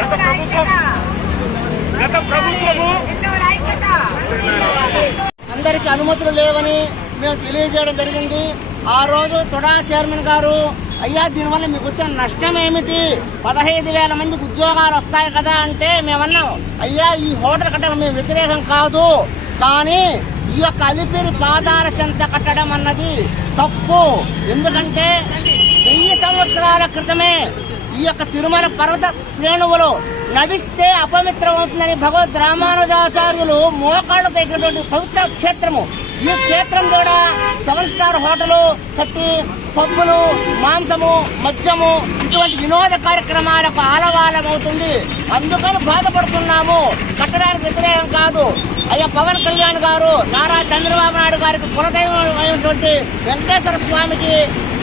గత ప్రభుత్వము అందరికి అనుమతులు లేవని మేము తెలియజేయడం జరిగింది. ఆ రోజు తుడా చైర్మన్ గారు, అయ్యా దీనివల్ల మీకు వచ్చిన నష్టం ఏమిటి, 15,000 మందికి ఉద్యోగాలు వస్తాయి కదా అంటే మేమన్నాం, అయ్యా ఈ హోటల్ కట్టడం మేము వ్యతిరేకం కాదు, కానీ ఈ యొక్క అలిపిరి పాదాల చెంత కట్టడం అన్నది తప్పు. ఎందుకంటే 1000 సంవత్సరాల క్రితమే ఈ యొక్క తిరుమల పర్వత శ్రేణువులు నడిస్తే అపవిత్రం అవుతుందని భగవద్ రామానుజాచార్యులు మోకాళ్ళు తగ్గినటువంటి పవిత్ర క్షేత్రము. ఈ క్షేత్రం కూడా 7 స్టార్ హోటలు కట్టి పబ్బులు, మాంసము, మద్యము ఇటువంటి వినోద కార్యక్రమాలకు ఆలవాలం అవుతుంది. అందుకని బాధపడుతున్నాము. కట్టడానికి వ్యతిరేకం కాదు. అయ్యా పవన్ కళ్యాణ్ గారు, నారా చంద్రబాబు నాయుడు గారికి కులదైవం అయినటువంటి వెంకటేశ్వర స్వామికి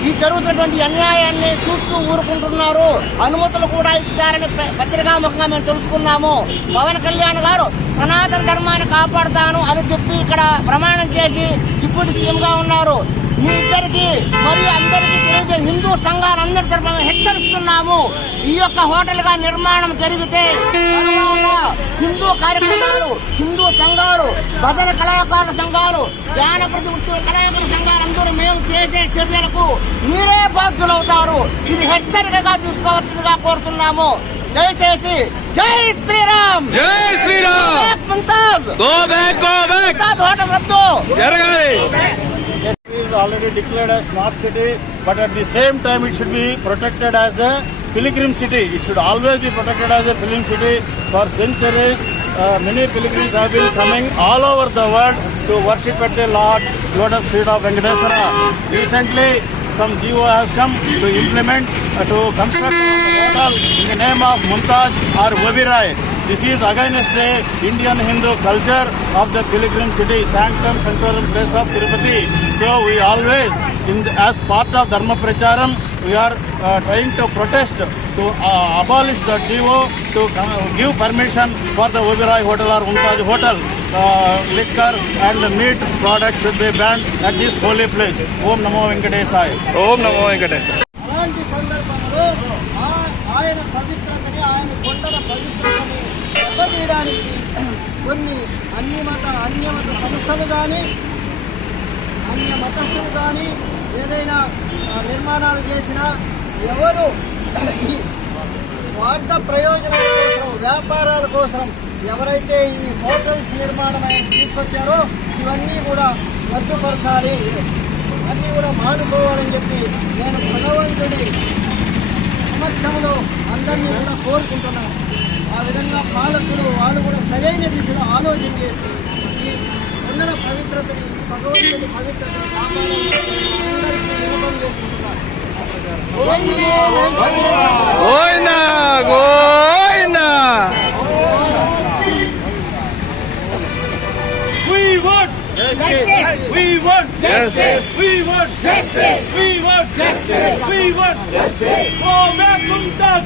ఈ జరుగుతున్నటువంటి అన్యాయాన్ని చూస్తూ ఊరుకుంటున్నారు. అనుమతులు కూడా ఇచ్చారని పత్రికాముఖంగా మేము తెలుసుకున్నాము. పవన్ కళ్యాణ్ గారు సనాతన ధర్మాన్ని కాపాడుతాను అని చెప్పి ఇక్కడ ప్రమాణం చేసి డిప్యూటీ సీఎంగా ఉన్నారు. మీ ఇద్దరికి మరియు అందరికీ తెలియజే హిందూ సంఘాలందరి తరఫున హెచ్చరిస్తున్నాము. ఈ యొక్క హోటల్ గా నిర్మాణం జరిగితే హిందూ కార్యక్రమాలు, హిందూ సంఘాలు, భజన కళాకారుల సంఘాలు, ధ్యాన ప్రతివృత్తుల కళాకారుల సంఘాలు అందరూ మేము చేసే చర్యలకు మీరే బాధ్యులవుతారు. ఇది హెచ్చరికగా తీసుకోవాల్సిందిగా కోరుతున్నాము. దయచేసి జై శ్రీరామ్, జై Shriram. Mumtaz go back, go back. Hotel రద్దు జరగాలి. is already declared as smart city, but at the same time it should be protected as a pilgrim city. It should always be protected as a pilgrim city. For centuries, many pilgrims have been coming all over the world to worship at the Lord Lotus feet of Venkateswara. Recently, some GO has come to implement, to construct a hotel in the name of Mumtaz or Oberoi. This is against the Indian Hindu culture of the pilgrim city, sanctum sanctorum place of Tirupati. So we always, as part of Dharma Pracharam, we are trying to protest to abolish the GO, to give permission for the Oberoi Hotel or Mumtaz Hotel. Liquor and meat products should be banned at this holy place. Om Namo Venkatesaya. Om Namo Venkatesaya. అలాంటి సందర్భంలో ఆయన పవిత్రతని, ఆయన కొండల పవిత్రతని దెబ్బతీయడానికి కొన్ని అన్యమత సంస్థలు కానీ, అన్య మతస్థులు కానీ ఏదైనా నిర్మాణాలు చేసినా ఎవరు స్వార్థ ప్రయోజనాల కోసం, వ్యాపారాల కోసం ఎవరైతే ఈ హోటల్స్ నిర్మాణం తీసుకొచ్చారో ఇవన్నీ కూడా రద్దుపరచాలి, అన్నీ కూడా మానుకోవాలని చెప్పి నేను భగవంతుడి సమక్షంలో అందరినీ కూడా కోరుకుంటున్నాను. ఆ విధంగా పాలకులు వాళ్ళు కూడా సరైన దిశలో ఆలోచన చేసి ఈ కొండల పవిత్రతని, భగవంతుడి పవిత్రతని కాపాడాలని అందరికీ విన్నపం చేసుకుంటున్నారు. Govinda Govinda. We want justice. We want justice. We want justice. We want justice. We want justice. Go back Mumtaz.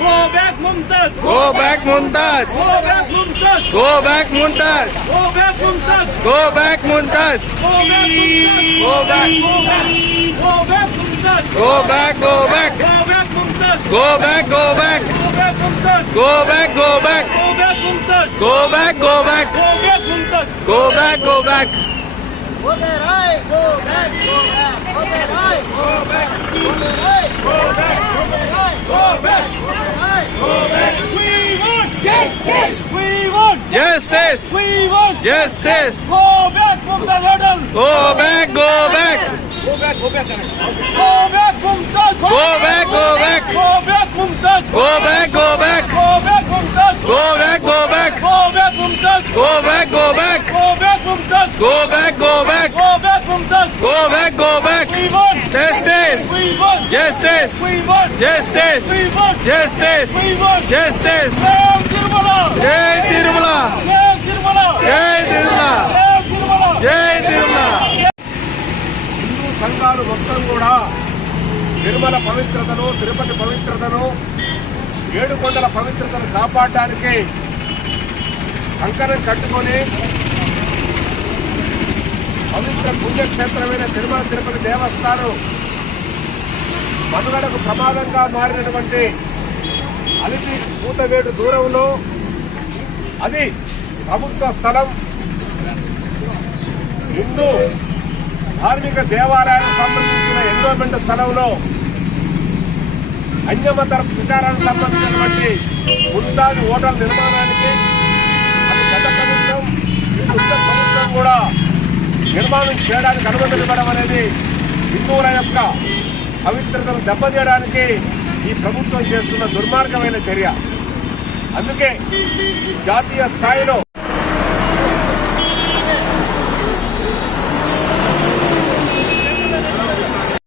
Go back Mumtaz. Go back Mumtaz. Go back Mumtaz. Go back Mumtaz. Go back Mumtaz. Go back Mumtaz. Go back Mumtaz. Go back Mumtaz. Go back. Go back Mumtaz. Go back, go back. Go back Mumtaz. Go back, go back. Go back Mumtaz. Go back, go back. Go back Mumtaz. Go back, go back. Go back Mumtaz. Go back, go back. Oberoi, go back, go back. Oberoi, go back. Oberoi, go back. Oberoi, Go back. Go back. We want justice. We want Justice. We want Justice. Go back Mumtaz Hotel. Go back, go back. Go back. Go back. Go back Mumtaz. Go back, go back. Go back Mumtaz. Go back, go back. Go back Mumtaz. Go back, go back. Go back Mumtaz. Go back, go back. Go back Mumtaz. Go back, go back. Go back Mumtaz. Go back, go back. We want Justice. We want Justice. We want Justice. We want Justice. We want Justice. Jai Tirumala. Jai Tirumala. Jai Tirumala. Jai Tirumala. Jai Tirumala. Jai Tirumala. Hindu సంఘాలు మొత్తం కూడా తిరుమల పవిత్రతను, తిరుపతి పవిత్రతను, ఏడుకొండల పవిత్రతను కాపాడడానికి కంకణం కట్టుకొని పవిత్ర పుణ్యక్షేత్రమైన తిరుమల తిరుపతి దేవస్థానం మనుగడకు ప్రమాదంగా మారినటువంటి అలిపి కూతవేటు దూరంలో అది ప్రభుత్వ స్థలం. హిందూ ధార్మిక దేవాలయాలకు సంబంధించిన ఎన్విరాన్మెంట్ స్థలంలో అన్యమత ప్రచారానికి సంబంధించినటువంటి ముందాది హోటల్ నిర్మాణానికి అది గత ప్రభుత్వం కొత్త ప్రభుత్వం కూడా నిర్మాణం చేయడానికి అనుమతులు ఇవ్వడం అనేది హిందువుల యొక్క పవిత్రతను దెబ్బతీయడానికి ఈ ప్రభుత్వం చేస్తున్న దుర్మార్గమైన చర్య. అందుకే జాతీయ స్థాయిలో